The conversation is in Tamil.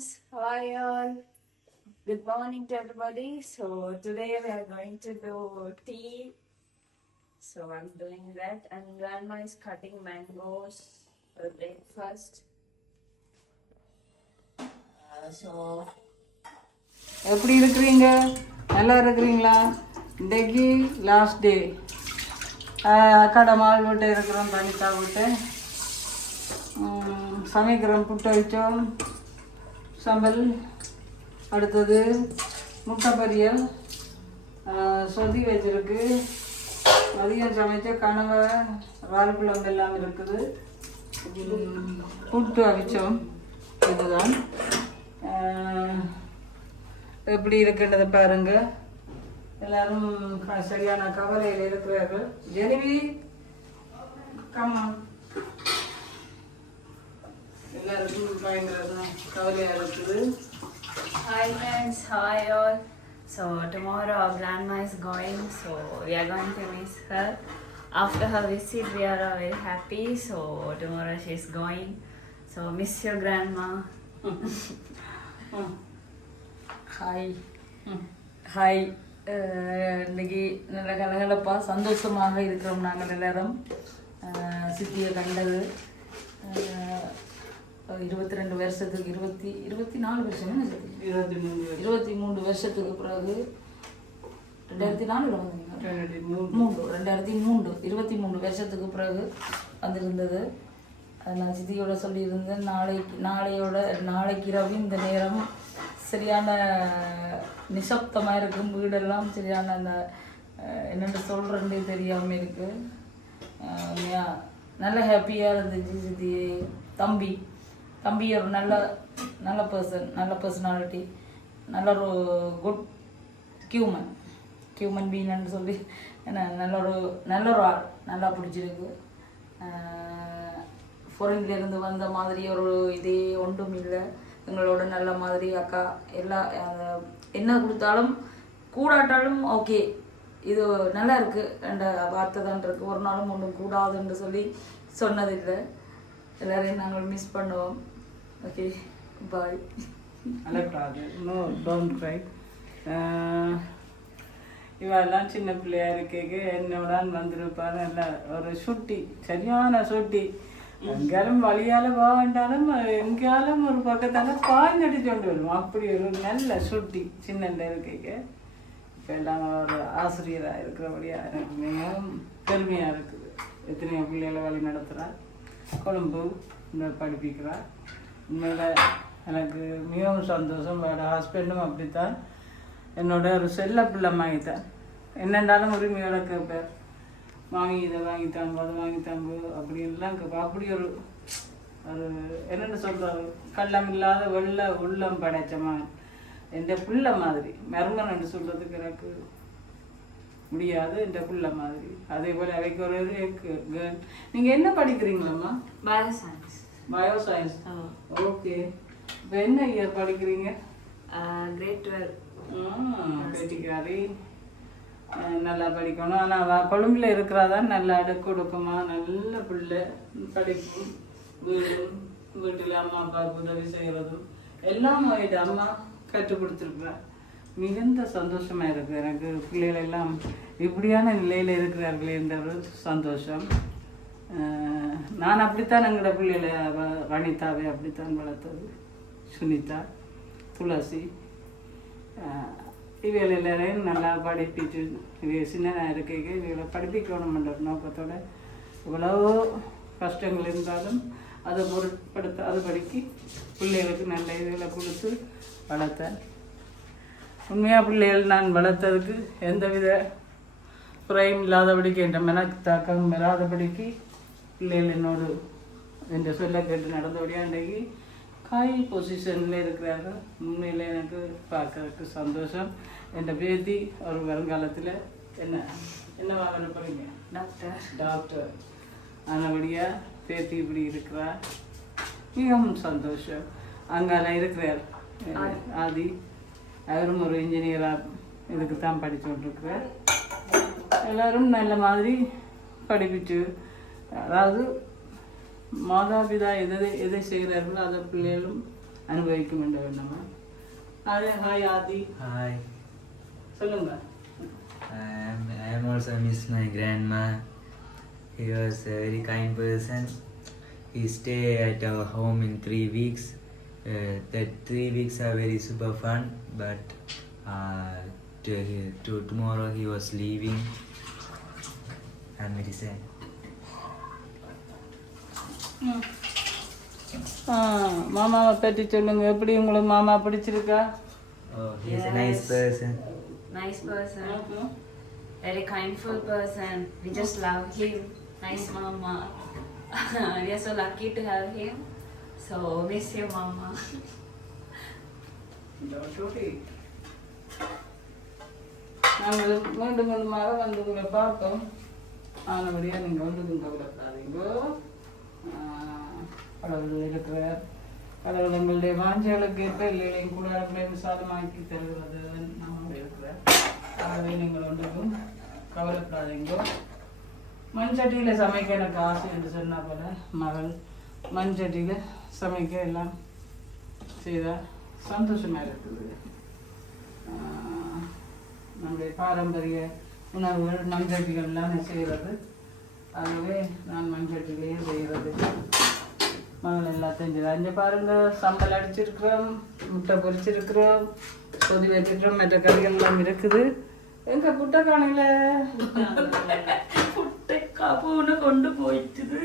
friends, how are you all? Good morning to everybody. So today we are going to do tea. So I'm doing that, and grandma is cutting mangoes for breakfast. So எப்படி இருக்கிறீங்க? நல்லா இருக்கிறீங்களா? இன்றைக்கு லாஸ்ட் டே. அக்காட மால் விட்டு இருக்கிறோம், தனித்தா விட்டு சமைக்கிறோம். புட்டை வச்சோம், சம்பல், அடுத்தது முட்டை பொரியல், சொதி வச்சிருக்கு. மதியம் சமைச்ச கனவை வாழைப்பழம் எல்லாம் இருக்குது. புட்டு அவிச்சோம். இதுதான் எப்படி இருக்குன்றதை பாருங்க. எல்லாரும் சரியான கவலையில் இருக்கிறார்கள். ஜெனிவி கம்மா, எல்லாருக்கும் பயங்கர கவலையாக இருக்குது. hi friends, how are you all? So tomorrow our grandma is going, so we are going to miss her. After her visit, we are very happy. So tomorrow she is going. So miss your grandma. Hi hi. இன்னைக்கு நல்ல கலகலப்பாக சந்தோஷமாக இருக்கிறோம் நாங்கள் எல்லாரும். சித்தியை கண்டது 22 வருஷத்துக்கு 24 வருஷம் 23 வருஷத்துக்கு பிறகு 2004 23 வருஷத்துக்கு பிறகு வந்திருந்தது. நான் சித்தியோட சொல்லியிருந்தேன், நாளைக்கு இரவு இந்த நேரம் சரியான நிசப்தமாக இருக்கும். வீடெல்லாம் சரியான அந்த என்னென்னு சொல்கிறேன்னே தெரியாமல் இருக்குது. நல்ல ஹாப்பியாக இருந்துச்சு. சித்தி தம்பி ஒரு நல்ல பர்சனாலிட்டி, நல்ல ஒரு குட் ஹியூமன் பீன்னு சொல்லி என்ன நல்ல ஒரு ஆள், நல்லா பிடிச்சிருக்கு. ஃபாரின்லேருந்து வந்த மாதிரி ஒரு இதே ஒன்றும் இல்லை. எங்களோட நல்ல மாதிரி அக்கா எல்லா என்ன கொடுத்தாலும் கூடாட்டாலும் ஓகே இது நல்லா இருக்குது என்ற வார்த்தை தான் இருக்குது. ஒரு நாளும் ஒன்றும் கூடாதுன்னு சொல்லி சொன்னதில்லை. எல்லாரையும் நாங்கள் மிஸ் பண்ணுவோம். Okay, bye. அழகாது, நோ டோன்ட் க்ரை. இவெல்லாம் சின்ன பிள்ளையா இருக்கேங்க என்னோடான் வந்திருப்பான். நல்லா ஒரு சுட்டி, சரியான சுட்டி. எங்கேயாலும் வழியால் வேண்டாலும் எங்கேயாலும் ஒரு பக்கத்தால் பாய்ந்தடிச்சு கொண்டு வருவோம். அப்படி ஒரு நல்ல சுட்டி சின்னல இருக்கேங்க. இப்போ எல்லாம் ஒரு ஆசிரியராக இருக்கிறபடியாக எனக்கு மிகவும் பெருமையாக இருக்குது. எத்தனையோ பிள்ளைகளை வழி நடத்துகிறார், கொழும்பு படிப்பிக்கிறார். உண்மையில் எனக்கு மிகவும் சந்தோஷம். என்னோட ஹஸ்பண்டும் அப்படித்தான், என்னோட ஒரு செல்ல பிள்ளை வாங்கித்தான். என்னென்றாலும் உரிமையோட கேட்பார், வாங்கி இதை வாங்கித்தாங்க, அதை வாங்கித்தாங்க அப்படின்லாம் கேட்பேன். அப்படி ஒரு என்னென்னு சொல்கிறாரு, கள்ளம் இல்லாத வெள்ளை உள்ளம் படைச்சமா என் பிள்ளை மாதிரி. மருமன் என்று சொல்கிறதுக்கு எனக்கு முடியாது. என் பிள்ளை மாதிரி. அதே போல் அவைக்கு ஒரு கேர்ள். நீங்கள் என்ன படிக்கிறீங்களாம்மா? பயோசயின்ஸ். ஓகே. இப்போ என்ன இயர் படிக்கிறீங்க? grade 12. கேட்டிக்காரி. நல்லா படிக்கணும். ஆனால் கொழும்புல இருக்கிறாதான் நல்லா அடுக்கு கொடுக்குமா, நல்ல பிள்ளை, படிப்பும் வீட்டில் அம்மா அப்பாவுக்கு உதவி செய்கிறதும் எல்லாம் ஆயிட்டு அம்மா கற்றுக் கொடுத்துருக்குறேன். மிகுந்த சந்தோஷமாக இருக்குது எனக்கு. பிள்ளைகள் எல்லாம் இப்படியான நிலையில் இருக்கிறார்களே என்ற ஒரு சந்தோஷம். நான் அப்படித்தான் எங்களோட பிள்ளைகளை வனிதாவை அப்படித்தான் வளர்த்தது. சுனிதா, துளசி, இவைகள் எல்லாரையும் நல்லா படிப்பிச்சு சின்னதாக இருக்கைக்கு இவைகளை படிப்பிக்கணுமென்ற நோக்கத்தோட இவ்வளவோ கஷ்டங்கள் இருந்தாலும் அதை பொருட்படுத்த அது படிக்கி பிள்ளைகளுக்கு நல்ல இதுகளை கொடுத்து வளர்த்தேன். உண்மையாக பிள்ளைகள் நான் வளர்த்ததுக்கு எந்தவித குறையும் இல்லாதபடிக்கு என்ற மனத்தாக்கம் வராதபடிக்கு பிள்ளைகள் என்னோடு என்ற சொல்ல கேட்டு நடந்தபடியாக இன்றைக்கு ஹை பொசிஷனில் இருக்கிறார்கள். உண்மையில் எனக்கு பார்க்கறதுக்கு சந்தோஷம். என் பேத்தி ஒரு வருங்காலத்தில் என்னவா வர போகிறீங்க? டாக்டர் ஆனபடியாக பேத்தி இப்படி இருக்கிறார். மிகவும் சந்தோஷம். அங்கால இருக்கிறார் ஆதி, அவரும் ஒரு இன்ஜினியராக இதுக்கு தான் படித்து கொண்டிருக்கிறார். எல்லோரும் நல்ல மாதிரி படிப்பிச்சு, அதாவது மாதாபிதா எதை செய்கிறார்களோ அதை பிள்ளைகளும் அனுபவிக்கும் என்ற நம்ம அது ஹாய் ஆதி Hi, சொல்லுங்க. I am also miss my grandma. He was a very kind person. He stay at our home in 3 weeks. That 3 weeks are very super fun, but to tomorrow he was leaving. I'm very sad. மாமாவை பற்றி சொல்லுங்க. எப்படி உங்களுக்கு மாமா பிடிச்சிருக்கா? Oh, he's a nice person. Nice person. Very kindful person. We just love him. Nice mama. We are so lucky to have him. So miss you, mama. நாங்கள் மீண்டும் மீண்டுமாக வந்து உங்களை பார்ப்போம். ஆனபடியாக நீங்கள் வந்து கவலைப்படாதீங்கோ. கடவுள் இருக்கிறார். கடவுள் எங்களுடைய வாஞ்சலுக்கு ஏற்ப இல்லையும் கூட விசாலமாக்கி தருகிறது நம்ம இருக்கிறார். ஆகவே நீங்கள் ஒன்றுக்கும் கவலைப்படாதீங்கோ. மண் சட்டியில் சமைக்க எனக்கு ஆசை என்று சொன்னால் போல மகள் மண் சட்டியில் சமைக்க எல்லாம் செய்தால் சந்தோஷமாக இருக்குது. நம்முடைய பாரம்பரிய உணவுகள் மண் சட்டிகள்லாம் செய்கிறது. ஆகவே நான் மண் சட்டிலேயே செய்கிறது. மகள் எல்லாத்தையும் செய்து அஞ்சு பாருங்க, சம்பல் அடிச்சிருக்கிறோம், முட்டை பொரிச்சிருக்கிறோம், கொதி வச்சிருக்கிறோம், மற்ற கறிகள்லாம் இருக்குது. எங்க புட்டை காணையில புட்டை காப்பு கொண்டு போயிட்டுது.